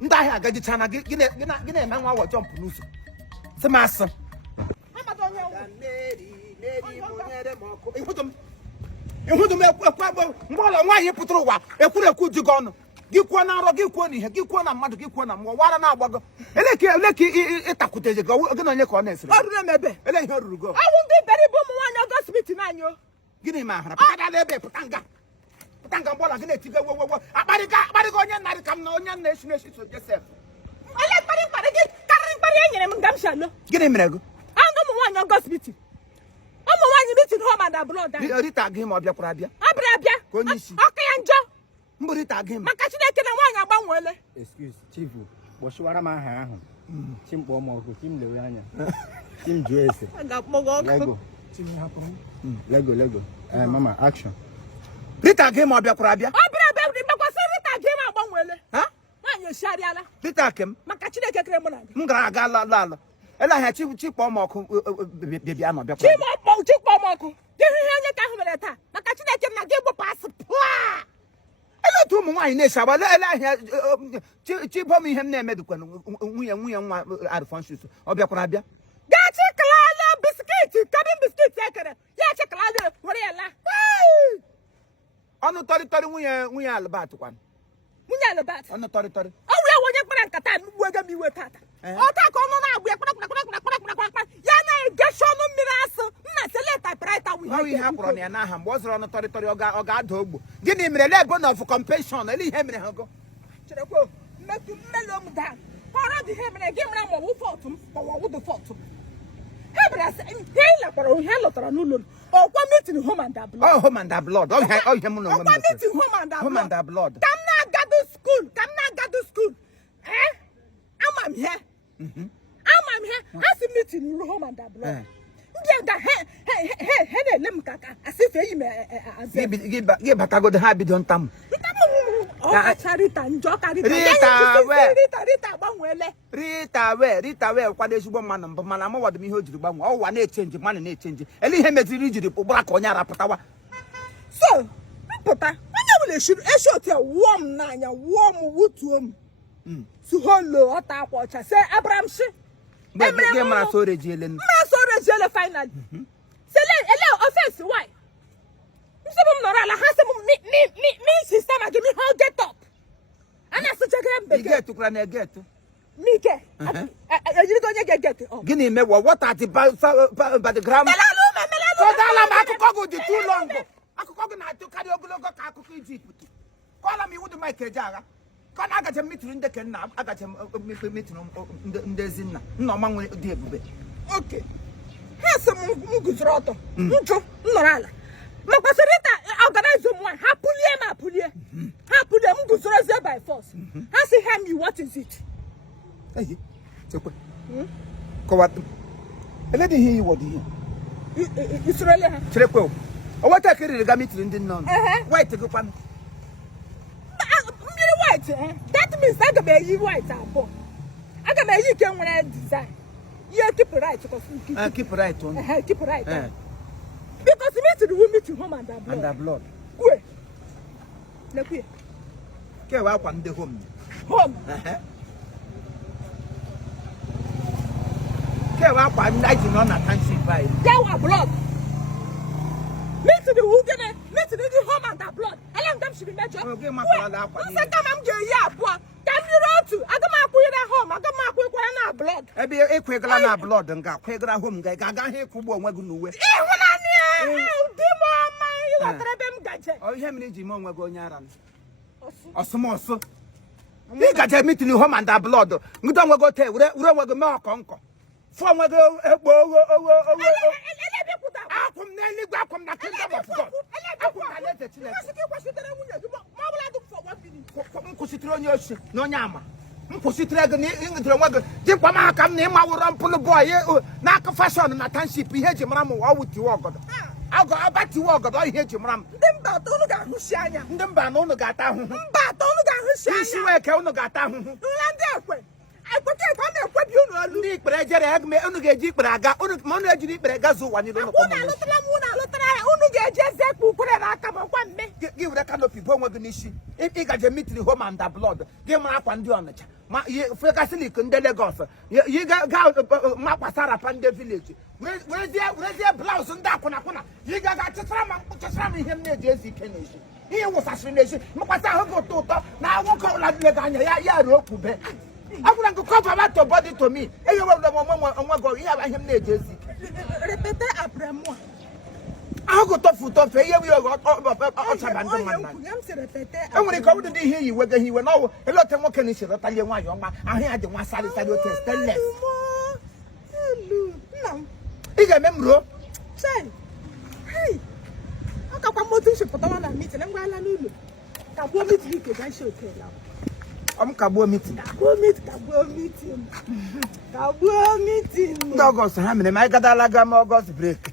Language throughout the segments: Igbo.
Nda here gaji chana gina man wa jump nusu. Se masa. Ihudum ekwabo mbola nwa yi puturu wa ekwureku jigono. Gikwo na ro gikwo ni he gikwo na mmadu gikwo na mo wara na agbago. Eleki itakuteje go gina nye ko na esere. Orure mebe. Ele ihe ruru go. Awu ndi beri bo mu wan August meeting anyo. Gini ma hara pata lebe putanga. Putanga mbola gina tiga wo abariga onye nari kam na onye na eshi so Joseph. Ele pari enyere m ngam shalo. Gini merego? Anu mu wan August meeting. Omo wan meeting home and abroad. Rita gị ma ọbịakwara abịa. Abịa. Ka onye isi. Ọka ya njọ. Mbụ Rita gị ma. Maka Chineke na nwaanyị agbanweele. Excuse chief, gbọchiwara m aha ahụ. Chim kpọọ m ọkụ, chim lewe anya. Chim jụọ ese. Lego. Chim hapụ. Lego. Mama, action. Rita gị ma ọbịakwara abịa. Abịa, mbekwasị Rita gị ma agbanweele. Ha? Nwaanyị eshariala. Rita kem. Maka Chineke kere mụ na gị. M gara aga lala. Ele ahịa chi kpọọ m ọkụ bịa ma ọbịakwara. Chi kpọọ m ọkụ. Gị ihe onye ka ahụ mere taa. Maka Chineke na gị bụ pasị pụa. Ele otu ụmụ nwaanyị na-esi agba ele ahịa chi bọm ihe m na-emedukwa nwunye nwa Alphonsus ọ bịakwara abịa. Gaa chikalala biskiti, kabin biskiti ekere. Ya chikalala were ya la. Ọnụ tọrịtọrị nwunye Albat kwanụ. Nwunye Albat. Ọnụ tọrịtọrị. Ọ wụrụ onye kpara nkata n'ugbo ego m iwe tata. Ọ taa ka ọnụ na-agba ya kpara ya na-egeshi ọnụ mmiri asụ nna seleta praịta Ọ ihe akpọrọ na ya n'aha mgbe ọ zụrụ ọnụ tọrịtọrị ọ ga-ada ogbo. Gịnị mere lebo na of compassion ele ihe mere ha go. Cherekwa mmetụ mmelo m daa. Ọrụ dị ihe mere gị mara ma ọwụ fọtụ m ma ọwụ dị fọtụ m. Ha bịara sị ihe lakpara ihe lọtara n'ụlọ m. Ọkwa meeting home and blood. Oh, home and blood. Oh, ihe m na onwe m. Ọkwa meeting home and blood. Ka m na-agado school. Ama m ihe. Ha si meeting home and blood. Ndị ga he na-ele m ka asịfe eyi m azị. Gị batagodo ha bido ntam. Rita njọ ka Rita gbanweele. Rita wee kwado ezigbo mmanụ mbụ mana amawadị m ihe o jiri gbanwee ọwa na-echenji mmanụ na-echenji ele ihe meziri ijiri kpụgbara ka onye arapụtawa. So mpụta onye wụle eshi otu ya wụọ m n'anya wụọ m wutuo m suholo ọta akwa ọcha se Abraham shi gị mara so rejiele finally sele ele offense why nsogbu m nọrọ ala ha sị m me sister ma give me how get up ana asụchagara m bekee tukwara na egetu mike ejirigo onye ga-eget up gịnị mewa what at the ground kọdala m akụkọ gị dị too long akụkọ gị na-atụkarị ogologo ka akụkọ Ijipt kọla m iwu dị Mike eji agha ka na agaje m mitiri ndị kenna agaje m mitiri ndị ezinna nna ọma nwere dị ebube. Okay ha sị m guzoro ọtọ njụ nnọrọ ala makwasịrị Rita organize m nwaanyị ha pulie m guzorozie by force ha sị ha me what is it kọwa ele dị ihe iwọ dị ihe isorole ha cherekwe o weta kiriri ga mitiri ndị nọ white gị kwanụ mmiri white that means aga m eyi white abụọ aga m eyi ike nwere design yeah keep right keep right on keep right because meeting home and blood kwe lekwe kewa akwa ndị home kewa akwa ndị ji nọ na township anyị kewa blood meeting the home and blood ala ngam shiri mejo oge makwala akwa ni nse kama m ga-eyi abụọ ka m yiri otu aga m akwụnyere home aga m akwụnyekwara na blood ebe ekwegara na blood nga kwegara home nga ga aga ihe kwugbu onwe gị n'uwe ịhụnanya dị m ọma ịghọtara ebe m gaje ihe mere iji mee onwe gị onye ara ọsụmọsụ ị gaje meeting home and blood ngide onwe gị ote were onwe gị mee ọkọ fụ onwe gị egbo akwụ m n'eluigwe akwụ m na kingdom of God akwụ m na alaeze Chineke m kwụsịtịrị onye ochi na onye ama m kwụsịtịrị gị na ịṅụdịrị onwe gị dịkwa m aka m na ịmawụrọ mpụlụ bọị n'aka fashọn na township ihe eji mara m ọwụ tiwe ọgọdọ abatiwe ọgọdọ ihe eji mara m ndị mba atọ unu ga-ahụsi anya ndị mba na unu ga-ata ahụhụ mba atọ unu ga-ahụsi anya isi weke unu ga-ata ahụhụ nla ndị ekwe na-ekwebi unu olu ndị ikpere jere unu ga-eji ikpere aga ma unu ejiri ikpere gazu ụwa niile unu alụtara ya unu ga-eji eze ekpe ukwere n'aka ma ọkwa mme gị were kanopi bụ onwe gị n'isi ịgaje mitiri home and blood gị mara akwa ndị Ọnịcha Fekasilik in the Lagos. You got Mapasara Pande village. Where's their blouse and that one? You got to tram him near Jesse Kennedy. He was assassination. Mapasa go to now I won't call like Leganya rope. I want to cover that body to me. And you will the one go here by him near Jesse. Repeat après moi. I'll go to foot off here. We are got I'm and when he come to hear you, whether he will know a lot of what can he say that I want you. I had the one side test less. No. Is a member? Say, hey, I got one more thing to put on a meeting. I'm going to lose. Cabo meeting, I should tell now. I'm Cabo meeting. Cabo meeting. Cabo meeting. August, how many? My God, I got August break.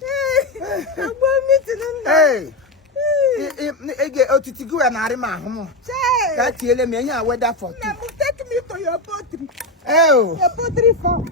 Cabo meeting. Hey. To go and Arima. That's the element. Weather for. Take me to your pottery. Oh, your pottery farm.